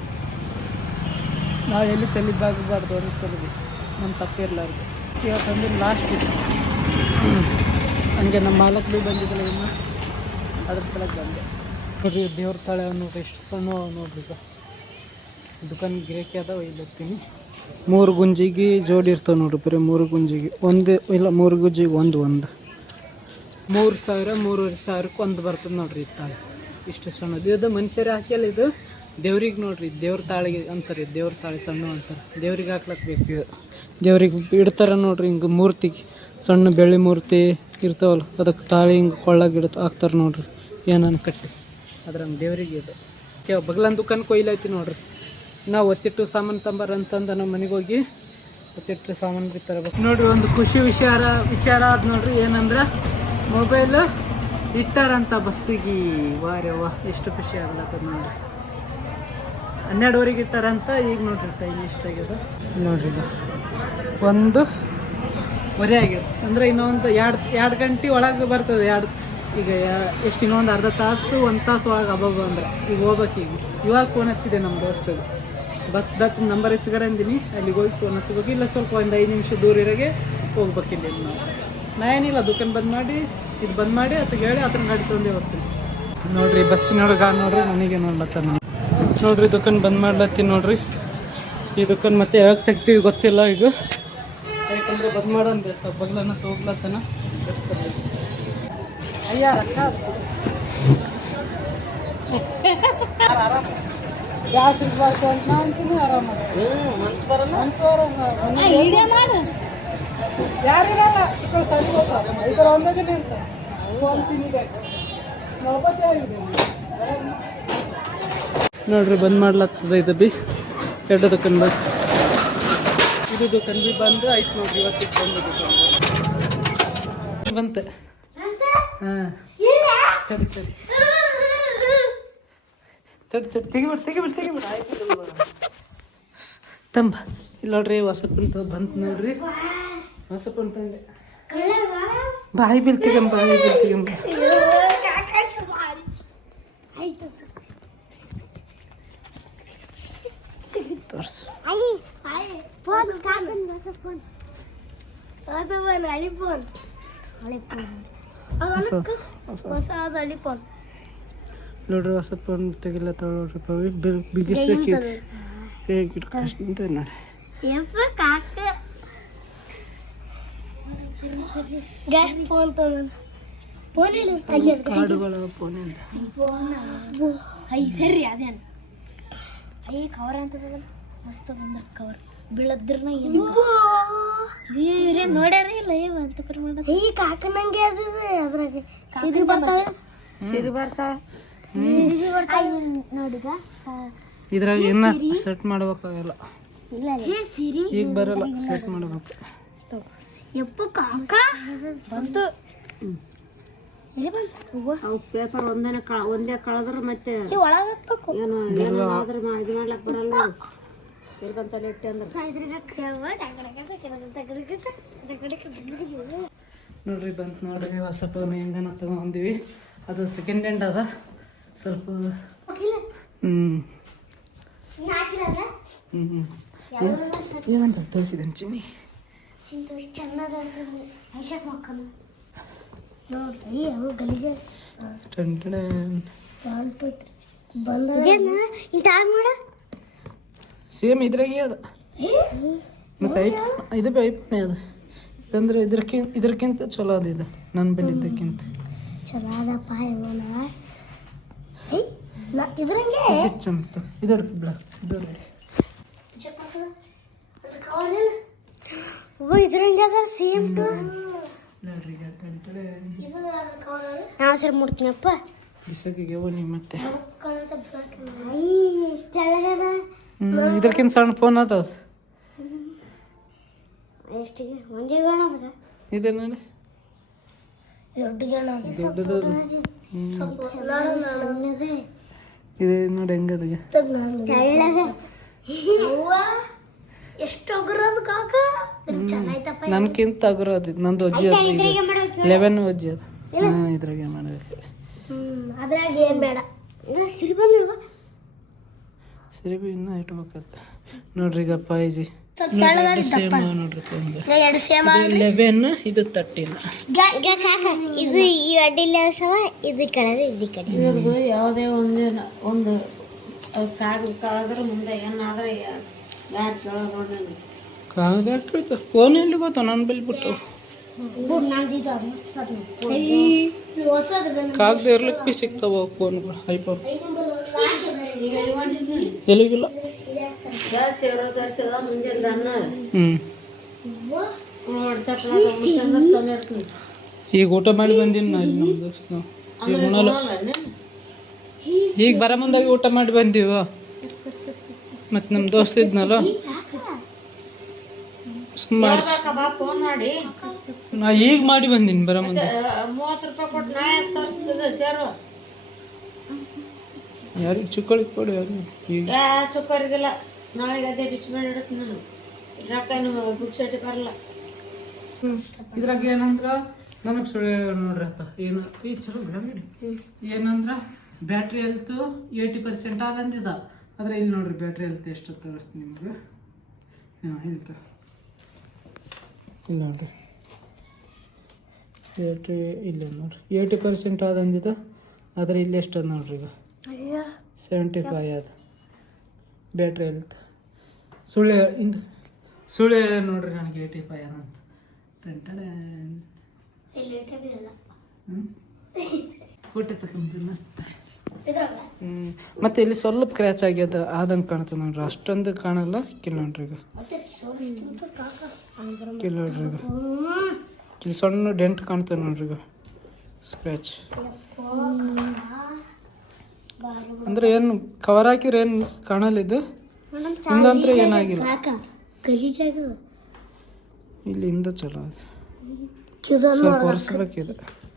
ನಾವು ಎಲ್ಲಿ ತಲೆಬಾಗಬಾರ್ದು ಒಂದು ಸಲ ನಮ್ಮ ತಪ್ಪಿರ್ಲಾರ್ದು. ಇವತ್ತಂದ್ರೆ ಲಾಸ್ಟ್ ಇದು. ಹಂಗೆ ನಮ್ಮ ಮಾಲಕ್ ಭೀ ಬಂದಿದ್ದಿಲ್ಲ ಇನ್ನು, ಅದ್ರ ಸಲಕ್ಕೆ ಬಂದೆ ನೋಡ್ರಿ. ದೇವ್ರ ತಾಳೆ ನೋಡ್ರಿ ಎಷ್ಟು ಸಣ್ಣ ನೋಡ್ರಿ. ಈಗ ದುಕಾನ್ ಗಿರಾಕಿ ಅದಾವ ಇಲ್ಲತ್ತೀನಿ. 3 ಗುಂಜಿಗೆ ಜೋಡಿ ಇರ್ತಾವೆ ನೋಡ್ರಿ. ಬರೀ 3 ಗುಂಜಿಗೆ ಒಂದೇ ಇಲ್ಲ, 3 ಗುಂಜಿಗೆ ಒಂದು 3,000 3,500 ಒಂದು ಬರ್ತದೆ ನೋಡ್ರಿ. ತಾಳೆ ಇಷ್ಟು ಸಣ್ಣದು. ಇದು ಮನುಷ್ಯರೇ ಹಾಕಿಲ್ಲ, ಇದು ದೇವ್ರಿಗೆ ನೋಡ್ರಿ. ದೇವ್ರ ತಾಳಿಗೆ ಅಂತಾರೆ, ದೇವ್ರ ತಾಳಿ ಸಣ್ಣ ಅಂತಾರೆ. ದೇವ್ರಿಗೆ ಹಾಕ್ಲಕ್ಕೆ ಬೇಕು. ಇದು ದೇವ್ರಿಗೆ ಇಡ್ತಾರೆ ನೋಡ್ರಿ. ಹಿಂಗೆ ಮೂರ್ತಿಗೆ ಸಣ್ಣ ಬೆಳ್ಳಿ ಮೂರ್ತಿ ಇರ್ತಾವಲ್ಲ, ಅದಕ್ಕೆ ತಾಳಿ ಹಿಂಗೆ ಕೊಳ್ಳಾಗ ಹಾಕ್ತಾರೆ ನೋಡ್ರಿ. ಏನನ್ನು ಕಟ್ಟಿ ಅದ್ರಂಗೆ ದೇವ್ರಿಗೆ ಇದು ಬಗ್ಲನ್ ದುಕಾನ್ಗೆ ಕೊಯ್ಲೈತಿ ನೋಡ್ರಿ. ನಾವು ಒತ್ತಿಟ್ಟು ಸಾಮಾನು ತಂಬಾರ ಅಂತಂದು ನಮ್ಮ ಮನೆಗೆ ಹೋಗಿ ಒತ್ತಿಟ್ಟು ಸಾಮಾನು ಬಿತ್ತಾರೆ ನೋಡ್ರಿ. ಒಂದು ಖುಷಿ ವಿಚಾರ ಆದ ನೋಡ್ರಿ. ಏನಂದ್ರೆ ಮೊಬೈಲ್ ಇಟ್ಟಾರಂತ ಬಸ್ಸಿಗೆ. ವಾರವ್ವ ಎಷ್ಟು ಖುಷಿ ಆಗ್ಲತ್ತದ ನೋಡ್ರಿ. 12ವರೆಗೆ ಇಟ್ಟಾರಂತ. ಈಗ ನೋಡ್ರಿ ಟೈಮ್ ಎಷ್ಟಾಗ್ಯದ ನೋಡ್ರಿ. 1:15 ಆಗ್ಯದ. ಅಂದರೆ ಇನ್ನೊಂದು 2 ಗಂಟೆ ಒಳಗೆ ಬರ್ತದೆ. ಈಗ ಎಷ್ಟು ಇನ್ನೊಂದು ಅರ್ಧ ತಾಸು 1 ತಾಸು ಒಳಗೆ ಅಬ್ಬಬ್ಬ ಅಂದ್ರೆ ಈಗ ಹೋಗ್ಬೇಕು. ಇವಾಗ ಫೋನ್ ಹಚ್ಚಿದೆ ನಮ್ಮ ದೋಸ್ತಗೆ. ಬಸ್ದಾಗ ನಂಬರ್ ಸಿಗರ ಅಂದಿನಿ, ಅಲ್ಲಿಗೆ ಹೋಗಿ ಫೋನ್ ಹಚ್ಬೇಕು. ಇಲ್ಲ ಸ್ವಲ್ಪ ಒಂದು 5 ನಿಮಿಷ ದೂರ ಇರೋಗೆ ಹೋಗ್ಬೇಕಿಲ್ಲ. ನಾ ಏನಿಲ್ಲ, ದುಕಾನ್ ಬಂದ್ ಮಾಡಿ ಇದು ಬಂದ್ ಮಾಡಿ ಅದಕ್ಕೆ ಹೇಳಿ ಅದನ್ನ ಗಾಡಿ ತೊಗೊಂಡೇ ಹೋಗ್ತೀನಿ ನೋಡ್ರಿ. ಬಸ್ಸಿನೊಳಗೆ ನೋಡ್ರಿ ನನಗೆ ನೋಡ್ಲತ್ತ ನೋಡ್ರಿ ದುಕಾನ್ ಬಂದ್ ಮಾಡ್ಲತ್ತೀನಿ ನೋಡ್ರಿ. ಈ ದುಕಾನ್ ಮತ್ತೆ ಯಾವಾಗ ತೆಗ್ತೀವಿ ಗೊತ್ತಿಲ್ಲ ಈಗ, ಯಾಕಂದ್ರೆ ಬಂದ್ ಮಾಡಂದೆ ಬಗ್ಲನ್ನ ತೋಗ್ಲತ್ತನ. ಅಯ್ಯ ರೊಕ್ಕ ಗ್ಯಾಸ್ ಇರ್ಬಾರ್ದು ಅಂತ ನಾ ಅಂತೀನಿ. ಆರಾಮ ಮನ್ಸು ಬರಲ್ಲ, ಯಾರಿರಲ್ಲ ಚಿಕ್ಕ ಸರಿ ಹೋಗ್ತಾರೆ, ಈ ಥರ ಒಂದೇ ದಿನ ಇರ್ತಾರೆ. ಅವು ಅಂತೀನಿ ನೋಡ್ರಿ ಬಂದ್ ಮಾಡ್ಲತ್ತದ. ಇದು ಬಿ ಎರಡು ದುಕಾನ್ ಬಂದು, ಇದು ದುಕಾನ್ ಬಿ ಬಂದು ಆಯ್ತು ನೋಡ್ರಿ. ಇವತ್ತಿಗೆ ಬಂದು ದುಕಾನ್ ಬಂತೆ. ಹಾಂ ತಡಿ ತಡಿ ತಡಿ ತಡಿ ತೆಗಿಬಿಟ್ಟು ಆಯ್ತು ತಂಬ. ಇಲ್ಲಿ ನೋಡ್ರಿ ಹೊಸಪ್ಪಂತ ಬಂತು ನೋಡ್ರಿ. ಹೊಸಪ್ಪನ ತಂದೆ ಬಾಯಿ ಬೀಳ್ತಿಗಂಬ ತೋರ್ಸು. ನೋಡ್ರಿ ಹೊಸ ಫೋನ್ ತೆಗಿಲ್ಲ ತಗೊಳ್ರಿ ಪವಿ. ಬಿಗಿಸ್ಬೇಕು ಹೇಗೆ ಇಟ್ಕೊಂತ ನೋಡಿ. ಕಾಡುಗಳ ಫೋನಿಂದ ಸರಿ ಅದೇನು ಅಯ್ಯ ಕವರ್ ಅಂತದಲ್ಲ ಮಸ್ತ್ ಬಂದ ಕವರ್ ಬೀಳದ್ರನ ಏನು ನೋಡ್ಯಾರ ಇಲ್ಲ ಅಂತ ಈ ಕಾಕನಂಗೆ ಅದ ಅದ್ರಾಗ ಸಿರಿ ಬರ್ತಾವೆ ನೋಡಿದ ಇದ್ರಾಗ ಇನ್ನ ಸೆಟ್ ಮಾಡ್ಬೇಕಾಗಲ್ಲ. ಈಗ ಬರಲ್ಲ, ಸೆಟ್ ಮಾಡ್ಬೇಕು. ಎಪ್ಪು ಕಾಕ ಬಂತು. ಅವು ಪೇಪರ್ ಒಂದೇ ಕಳೆದ್ರೆ ಮತ್ತೆ ಏನು ಏನು ಆದ್ರೆ ಇದು ಮಾಡ್ಲಕ್ ಬರಲ್ಲ. ಇರ್ಕಂತ ಲೆಟ್ಟಿ ಅಂದ್ರೆ ನೋಡ್ರಿ ಬಂತು ನೋಡ್ರಿ ಹೊಸ ಫೋನ್ ಹೆಂಗನ ತಗೊಂಡಿವಿ. ಅದು ಸೆಕೆಂಡ್ ಹ್ಯಾಂಡ್ ಅದ ಸ್ವಲ್ಪ. ಏನಂತ ತೋರಿಸಿದ್ದೇನೆ ಚಿನ್ನಿ. ಸೇಮ್ ಇದ್ರಾಗೆ ಅದ ಮತ್ತೆ ಇದು ಐಫೋನ್ ಅದ. ಯಾಕಂದ್ರೆ ಇದಕ್ಕಿಂತ ಚಲೋ ಅದ. ಇದು ನನ್ನ ಬಳಿ ಇದ್ದಕ್ಕಿಂತ ಚಲೋ ಅದಪ್ಪ. ಇದ್ರಂಗೆ ಚಂತ ಇದು ಬಿಡ ಇದು ಇದ್ರಂಗೆ ಅದ ಸೇಮ್ ಟು. ನಾವು ಸರಿ ಮುಡ್ತೀನಪ್ಪ ಬಿಸಕಿಗೆ ಹೋಗಿ ಮತ್ತೆ. ಇದಕ್ಕಿಂತ ಸಣ್ಣ ಫೋನ್ ಅದ. ಎಷ್ಟಿಗೆ ಒಂದೇ ಗಾಣದ ಇದೆ ನೋಡಿ, ದೊಡ್ಡ ದೊಡ್ಡದು. ಇದೆ ನೋಡಿ ಹೆಂಗದ. ಎಷ್ಟು ಅಗರೋದು ಕಾಕ ಚೆನ್ನಾಯ್ತಪ್ಪ. ನನ್ಕಿಂತ ಅಗರೋದು ನಂದು ಅಜ್ಜಿ ಅದು 11 ಅಜ್ಜಿ ಅದು. ಇದ್ರಾಗೆ ಮಾಡಬೇಕು. ಅದ್ರಾಗ ಏನು ಬೇಡ ಸಿರಿ ಬಂದಿಲ್ವ ಸರಿ ಬಿ ಇನ್ನೂ ಇಟ್ಬೇಕತ್ತ ನೋಡ್ರಿ. ಈಗ 5G ನೋಡ್ರಿ 11 ಇದು 13. ಇದು ಈ ಅಡ್ಡಿಲ್ಲ ಸವ ಇದು ಕಡೆ ಇದು ಕಡೆ ಇವ್ರದ್ದು ಯಾವುದೇ ಒಂದು ಕಾಗದ್ರೆ ಮುಂದೆ ಏನಾದ್ರೆ ಯಾರು ಕೇಳೋ ನೋಡಿ. ಕಾಗದ ಹಾಕಿತ್ತು ಫೋನ್ ಎಲ್ಲಿ ಗೊತ್ತ ನನ್ನ ಬಲ್ಲಿ ಬಿಟ್ಟು. ಕಾಗದ ಇರ್ಲಿಕ್ಕೆ ಬಿ ಸಿಗ್ತಾವ ಫೋನ್ಗಳು ಐಫೋನ್. ಎಲ್ಲಿಗಿಲ್ಲ. ಈಗ ಊಟ ಮಾಡಿ ಬಂದೀನಿ ನಾ ಇಲ್ಲಿ ನಮ್ಮ ದೋಸ್ತ. ಈಗ ಉಣಲ್ಲ, ಈಗ ಬರ ಮುಂದಾಗಿ ಊಟ ಮಾಡಿ ಬಂದೀವ. ಮತ್ತು ನಮ್ಮ ದೋಸ್ತ ಇದ್ನಲ್ಲ ಮಾಡಿ ನಾ ಈಗ ಮಾಡಿ ಬಂದೀನಿ ಬರ ಮುಂದೆ. 30 ರೂಪಾಯಿ ಕೊಟ್ಟು ನಾ ಯಾಕೆ ತರಿಸ್ತದೆ ಶೇರು? ಯಾರಿಗೆ ಚುಕ್ಕಳಿಗೆ ಕೊಡು. ಯಾರು ಈಗ ಚುಕ್ಕರಿಗೆಲ್ಲ ನಾಳೆಗೆ ಅದೇ ರಿಚ್ ಮಾಡಿ ಇಡಕ್ಕೆ ನಾನು ರೊಕ್ಕ ಬುಕ್ ಶರ್ಟ್ ಬರಲ್ಲ. ಇದ್ರಾಗ ಏನಂದ್ರೆ ನನಗೆ ಸುಳ್ಳು ನೋಡ್ರಿ ಆತ ಏನು ಈ ಚಲೋ ಬಿಡಿ. ಏನಂದ್ರೆ ಬ್ಯಾಟ್ರಿ ಹೆಲ್ತು 80% ಆದಂದಿದ. ಆದರೆ ಇಲ್ಲಿ ನೋಡ್ರಿ ಬ್ಯಾಟ್ರಿ ಹೆಲ್ತ್ ಎಷ್ಟು ತೋರಿಸ್ತೀನಿ ನಿಮ್ಗೆ. ಹಾಂ ಹೇಳ್ತಾ ಇಲ್ಲಿ ನೋಡ್ರಿ ಬ್ಯಾಟ್ರಿ ಇಲ್ಲ ನೋಡ್ರಿ 80% ಆದಂದಿದ. ಆದರೆ ಇಲ್ಲಿ ಎಷ್ಟು ಅದ ನೋಡ್ರಿ ಈಗ 75 ಅದ. ಬ್ಯಾಟ್ರಿ ಹೆಲ್ತ್ ಸುಳ್ಳು ಹೇಳ ನೋಡ್ರಿ ನನಗೆ 85 ಅಂತ ಫೋಟೋ ತಗೊಂಡ್ರಿ ಮಸ್ತ್. ಮತ್ತೆ ಇಲ್ಲಿ ಸ್ವಲ್ಪ ಕ್ರ್ಯಾಚ್ ಆಗ್ಯದ ಆದಂಗೆ ಕಾಣ್ತದೆ ನೋಡ್ರಿ, ಅಷ್ಟೊಂದು ಕಾಣಲ್ಲ. ಕಿಲ್ ನೋಡ್ರಿ ಈಗ ಇಲ್ಲಿ ಸಣ್ಣ ಡೆಂಟ್ ಕಾಣ್ತದೆ ನೋಡ್ರಿ ಈಗ ಸ್ಕ್ರ್ಯಾಚ್. ಅಂದ್ರೆ ಏನು ಕವರ್ ಹಾಕಿದ್ರೆ ಏನು ಕಾಣಲ್ಲ ಇದು, ಹಿಂದಂತ್ರ ಏನಾಗಿಲ್ಲ. ಇಲ್ಲಿ ಹಿಂದ ಚಲೋ ಅದು, ಸ್ವಲ್ಪ ಒರೆಸ್ಬೇಕಿದೆ.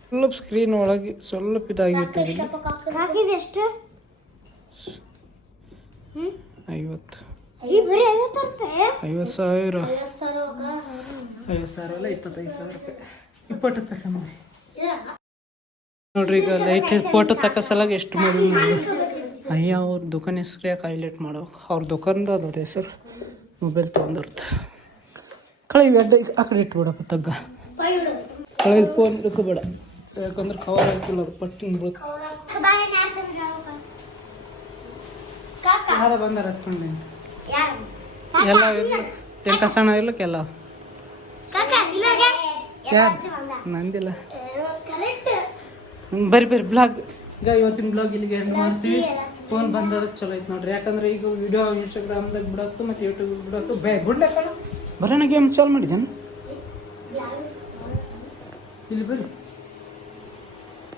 ಸ್ವಲ್ಪ ಸ್ಕ್ರೀನ್ ಒಳಗೆ ಸ್ವಲ್ಪ ಇದಾಗಿಟ್ಟಿದ್ದೀನಿ. 50,000 ಅಲ್ಲ 25,000 ರೂಪಾಯಿ. ಇಪ್ಪತ್ತು ತಗೊಂಡ್ರಿ ನೋಡ್ರಿ. ಈಗ ಲೈಟ್ ಫೋಟೋ ತಕ್ಕಸಲಾಗ ಎಷ್ಟು ಮಾಡಿ ನೋಡಿ. ಅಯ್ಯ ಅವ್ರ ದುಕಾನ್ ಹೆಸ್ರು ಯಾಕೆ ಹೈಲೈಟ್ ಮಾಡೋ, ಅವ್ರ ದುಕಾನ್ದು ಅದ್ರ ಹೆಸರು. ಮೊಬೈಲ್ ತೊಗೊಂಡಿರ್ತ ಕಳೆ ಅಡ್ಡ ಆ ಕಡೆ ಇಟ್ಬಿಡಪ್ಪ ತಗ್ಗ. ಕಳೆ ಫೋನ್ ಇಟ್ಕೋಬೇಡ, ಯಾಕಂದ್ರೆ ಕವರ್ ಹಾಕಿಲ್ಲ ಅದು ಪಟ್ಟಿನ ಬೀಳುತ್ತೆ. ಯಾರ ಬಂದಾರ ಹತ್ಕೊಂಡು ಎಲ್ಲ ಏನು ಕಸಣ ಇಲ್ಲಕ್ಕೆಲ್ಲ ಯಾರು ನಂದಿಲ್ಲ. ಬರಿ ಬ್ಲಾಗ್ ಈಗ ಇವತ್ತಿನ ಬ್ಲಾಗ್ ಇಲ್ಲಿಗೆ ಎಂಡ್ ಮಾಡ್ತೀವಿ. ಫೋನ್ ಬಂದದ ಚಲೋ ಐತೆ ನೋಡ್ರಿ, ಯಾಕಂದ್ರೆ ಈಗ ವಿಡಿಯೋ ಇನ್ಸ್ಟಾಗ್ರಾಮ್ದಾಗ ಬಿಡೋದು ಮತ್ತು ಯೂಟ್ಯೂಬ್ ಬಿಡೋದು ಗುಡ್ಡ ಬರೋಣ. ಗೇಮ್ ಚಾಲು ಮಾಡಿದ್ದೇನೆ ಇಲ್ಲಿ ಬರ್ರಿ.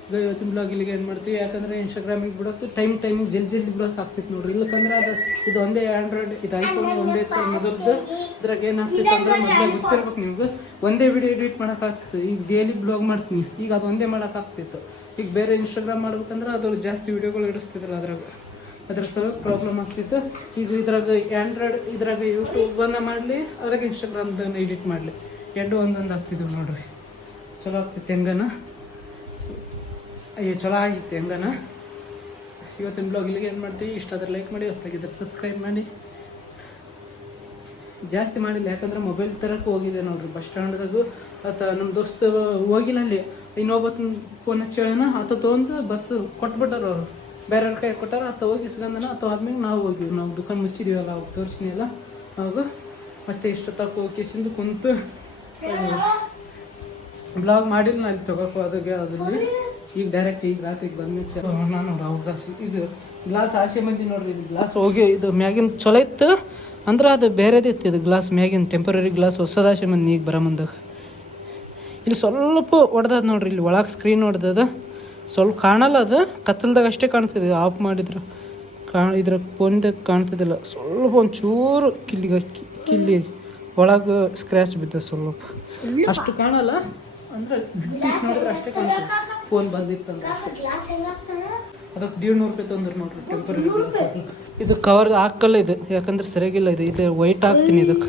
ಈಗ ಇವತ್ತಿನ ಬ್ಲಾಗ್ ಇಲ್ಲಿಗೆ ಏನು ಮಾಡ್ತೀವಿ, ಯಾಕಂದರೆ ಇನ್ಸ್ಟಾಗ್ರಾಮಿಗೆ ಬಿಡೋದು ಟೈಮಿಗೆ ಜಲ್ದಿ ಬಿಡೋಕೆ ಆಗ್ತೈತೆ ನೋಡ್ರಿ. ಇಲ್ಲಕಂದ್ರೆ ಅದು ಇದು ಒಂದೇ ಆ್ಯಂಡ್ರಾಯ್ಡ್, ಇದು ಐಫೋನ್ ಒಂದೇ ಥರ ಮೊದಲದ್ದು. ಇದ್ರಾಗ ಏನಾಗ್ತೈತೆ ಅಂದ್ರೆ ಮೊದಲೇ ಗೊತ್ತಿರ್ಬೇಕು ನಿಮ್ಗೆ, ಒಂದೇ ವಿಡಿಯೋ ಎಡಿಟ್ ಮಾಡೋಕ್ಕಾಗ್ತದೆ. ಈಗ ಡೈಲಿ ಬ್ಲಾಗ್ ಮಾಡ್ತೀನಿ, ಈಗ ಅದು ಒಂದೇ ಮಾಡೋಕ್ಕಾಗ್ತಿತ್ತು. ಈಗ ಬೇರೆ ಇನ್ಸ್ಟಾಗ್ರಾಮ್ ಮಾಡ್ಬೇಕಂದ್ರೆ ಅದು ಜಾಸ್ತಿ ವೀಡಿಯೋಗಳು ಇಡಿಸ್ತಿದ್ರಲ್ಲ, ಅದ್ರ ಸ್ವಲ್ಪ ಪ್ರಾಬ್ಲಮ್ ಆಗ್ತಿತ್ತು. ಈಗ ಇದ್ರಾಗ ಆ್ಯಂಡ್ರಾಯ್ಡ್, ಇದ್ರಾಗ ಯೂಟ್ಯೂಬನ್ನು ಮಾಡಲಿ, ಅದ್ರಾಗ ಇನ್ಸ್ಟಾಗ್ರಾಮ್ದನ್ನು ಎಡಿಟ್ ಮಾಡಲಿ, ಎರಡು ಒಂದೊಂದು ಆಗ್ತಿದ್ವು ನೋಡ್ರಿ. ಚಲೋ ಆಗ್ತೈತೆ ಹೆಂಗನ. ಅಯ್ಯೋ ಚಲೋ ಆಗಿತ್ತು ಹೆಂಗನ. ಇವತ್ತಿನ ಬ್ಲಾಗ್ ಇಲ್ಲಿಗೆ ಏನು ಮಾಡ್ತೀವಿ, ಇಷ್ಟ ಆದ್ರೆ ಲೈಕ್ ಮಾಡಿ, ಹೊಸ್ದಾಗಿದ್ದರೆ ಸಬ್ಸ್ಕ್ರೈಬ್ ಮಾಡಿ. ಜಾಸ್ತಿ ಮಾಡಿಲ್ಲ, ಯಾಕಂದ್ರೆ ಮೊಬೈಲ್ ತರಕ್ಕೆ ಹೋಗಿದೆ ನೋಡ್ರಿ ಬಸ್ ಸ್ಟ್ಯಾಂಡ್ದಾಗೂ. ನಮ್ಮ ದೋಸ್ತ ಹೋಗಿಲ್ಲ, ಅಲ್ಲಿ ಇನ್ನೊಬ್ಬತ್ತು ಫೋನ್ ಹಚ್ಚೇಳನ ಆತ ತೊಗೊಂಡು ಬಸ್ ಕೊಟ್ಬಿಟ್ಟಾರ ಅವರು, ಬೇರೆಯವ್ರ ಕೈ ಕೊಟ್ಟಾರ. ಆತ ಹೋಗಿ ಇಸ್ಕೊಂಡನ, ಆತ ಆದ್ಮೇಲೆ ನಾವು ಹೋಗಿವಿ. ನಾವು ದುಕಾನ್ ಮುಚ್ಚಿದೀವಲ್ಲ, ಅವಾಗ ತೋರಿಸ್ನಿ ಅಲ್ಲ ಅವಾಗ. ಮತ್ತೆ ಇಷ್ಟೊತ್ತಕ್ಕೆ ಹೋಗಿಸಿಂದು ಕುಂತು ಬ್ಲಾಗ್ ಮಾಡಿಲ್ಲ ಅಲ್ಲಿ ತೊಗೋಕೋ ಅದಾಗೆ ಅದಲ್ಲಿ. ಈಗ ಡೈರೆಕ್ಟ್ ಈಗ ರಾತ್ರಿಗೆ ಬಂದ್ಮೇಲೆ ನಾನು ಇದು ಗ್ಲಾಸ್ ಆಸೆ ಮಂದಿ ನೋಡ್ರಿ. ಇದು ಗ್ಲಾಸ್ ಹೋಗಿ ಇದು ಮ್ಯಾಗಿನ ಚಲೋ ಇತ್ತು ಅಂದ್ರೆ ಅದು ಬೇರೆದೇ ಇತ್ತು. ಇದು ಗ್ಲಾಸ್ ಮ್ಯಾಗಿನ ಟೆಂಪರರಿ ಗ್ಲಾಸ್ ಹೊಸದ ಆಸೆ ಮಂದಿ ಈಗ ಬರೋ ಮುಂದಾಗ. ಇಲ್ಲಿ ಸ್ವಲ್ಪ ಹೊಡೆದದ ನೋಡ್ರಿ, ಇಲ್ಲಿ ಒಳಗೆ ಸ್ಕ್ರೀನ್ ಹೊಡೆದದ, ಸ್ವಲ್ಪ ಕಾಣಲ್ಲ. ಅದು ಕತ್ತಲ್ದಾಗ ಅಷ್ಟೇ ಕಾಣ್ತಿದೆ, ಆಫ್ ಮಾಡಿದ್ರು ಇದ್ರ ಫೋನ್ದಾಗ ಕಾಣ್ತಿದ್ದಿಲ್ಲ. ಸ್ವಲ್ಪ ಒಂಚೂರು ಕಿಲ್ಲಿ ಒಳಗೆ ಸ್ಕ್ರ್ಯಾಚ್ ಬಿದ್ದ, ಸ್ವಲ್ಪ ಅಷ್ಟು ಕಾಣಲ್ಲ. ಅಂದ್ರೆ ನೋಡಿದ್ರೆ ಅಷ್ಟೇ ಕಾಣ್ತದೆ ಫೋನ್ ಬಂದಿತ್ತಂದ್ರೆ. ಅದಕ್ಕೆ 150 ರೂಪಾಯಿ ತಂದ್ರೆ ನೋಡ್ರಿ ಟೆಂಪರರಿ ಗ್ಲಾಸ್. ಇದು ಕವರ್ ಹಾಕಲ್ಲ ಇದು, ಯಾಕಂದ್ರೆ ಸರಿಯಾಗಿಲ್ಲ. ಇದು ವೈಟ್ ಹಾಕ್ತೀನಿ ಇದಕ್ಕೆ.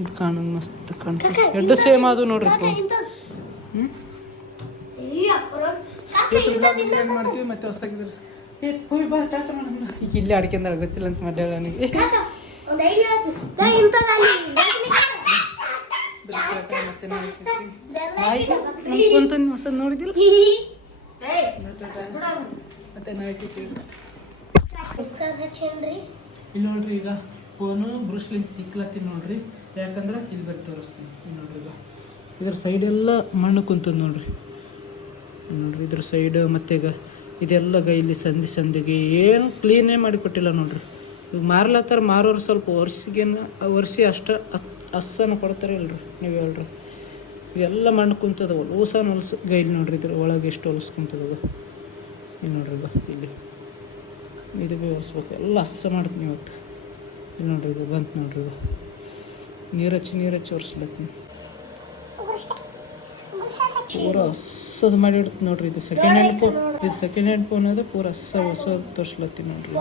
ಇದು ಕಾಣೋದು ಮಸ್ತ್ ಕಾಣ್ತದೆ, ಎರಡು ಸೇಮ್ ಅದು ನೋಡ್ರಿ. ಏನು ಮಾಡ್ತೀವಿ ಮತ್ತೆ ಹೊಸ್ತಾಗಿದ್ರೆ ಈಗ ಇಲ್ಲಿ ಅಡ್ಕೊಂಡ ಗೊತ್ತಿಲ್ಲ ಅಂತ ಮಾಡ್ಯಾಳ ನನಗೆ. ಹೊಸದು ನೋಡಿದಿಲ್ಲ ಮತ್ತೆ ಇಲ್ಲಿ ನೋಡ್ರಿ. ಈಗ ಫೋನು ಬ್ರೂಸ್ಲಿಂದ ತಿಕ್ಲತ್ತೀನಿ ನೋಡ್ರಿ, ಯಾಕಂದ್ರೆ ಇಲ್ಲಿ ಬರೀ ತೋರಿಸ್ತೀನಿ ನೋಡ್ರಿ. ಈಗ ಇದ್ರ ಸೈಡೆಲ್ಲ ಮಣ್ಣು ಕುಂತದ ನೋಡ್ರಿ. ಇದ್ರ ಸೈಡ್ ಮತ್ತೆ ಈಗ ಇದೆಲ್ಲ ಇಲ್ಲಿ ಸಂದಿಗೆ ಏನು ಕ್ಲೀನೇ ಮಾಡಿಕೊಟ್ಟಿಲ್ಲ ನೋಡ್ರಿ. ಈಗ ಮಾರ್ಲತ್ತಾರ, ಮಾರೋರು ಸ್ವಲ್ಪ ಒರೆಸಿ ಅಸ್ಸನ ಕೊಡ್ತಾರೆ ಇಲ್ರಿ, ನೀವು ಹೇಳ್ರಿ. ಇವೆಲ್ಲ ಮಣ್ಣು ಕುಂತದ, ಹೊಲ್ಸು ಗೈಲಿ ನೋಡ್ರಿ. ಇದ್ರ ಒಳಗೆ ಎಷ್ಟು ಹೊಲ್ಸು ಕುಂತದವ ಇಲ್ಲಿ ನೋಡ್ರಿ. ಇಲ್ಲಿ ಇದು ಭೀ ಹೊಲ್ಸ್ಬೇಕು, ಎಲ್ಲ ಹಸ್ಸ ಮಾಡ್ತೀನಿ ಇವತ್ತು. ಇಲ್ಲಿ ನೋಡ್ರಿ, ಇದು ಬಂತು ನೋಡ್ರಿ. ಇದು ನೀರು ಹಚ್ಚಿ ಒರೆಸ್ಬೇಕು. ಪೂರ ಹಸ್ಸದು ಮಾಡಿ ಇಡ್ತು ನೋಡ್ರಿ. ಇದು ಸೆಕೆಂಡ್ ಹ್ಯಾಂಡ್ ಫೋನ್, ಅದ ಪೂರ ಹೊಸ ತೋರಿಸ್ಲತ್ತೀನಿ ನೋಡ್ರಿ.